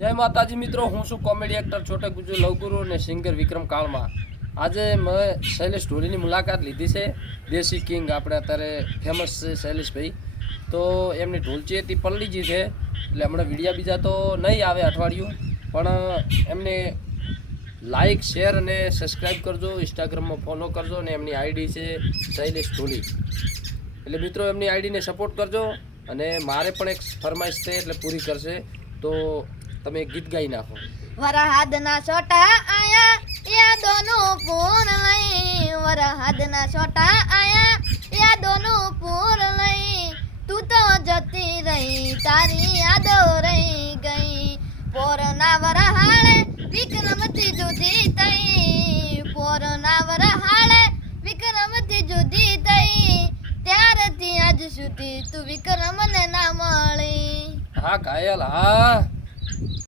જય માતાજી મિત્રો, હું છું કોમેડી એક્ટર છોટે ગુજુ લવગુરુ અને સિંગર વિક્રમ કાળમાં. આજે મેં શૈલેષ ઢોલીની મુલાકાત લીધી છે. દેશી કિંગ આપણે અત્યારે ફેમસ છે શૈલેષભાઈ. તો એમની ઢોલચી હતી પલ્લીજી છે, એટલે હમણાં વિડીયા બીજા તો નહીં આવે અઠવાડિયું, પણ એમને લાઈક શેર અને સબસ્ક્રાઈબ કરજો, ઇન્સ્ટાગ્રામમાં ફોલો કરજો અને એમની આઈડી છે શૈલેષ ઢોલી. એટલે મિત્રો એમની આઈડીને સપોર્ટ કરજો. અને મારે પણ એક ફરમાઈશ છે એટલે પૂરી કરશે. તો તમે ગીત ગાઈ નાખો. વરહાદના છોટા આયા યાદોનું પૂર લઈ, વરહાદના છોટા આયા યાદોનું પૂર લઈ, તું તો જતી રહી તારી યાદો રહી ગઈ. પોરના વરહાળે વિક્રમથી જુદી થઈ, પોરના વરહાળે વિક્રમથી જુદી થઈ, ત્યારથી આજ સુધી તું વિક્રમને ના મળી. હા ઘાયલ, હા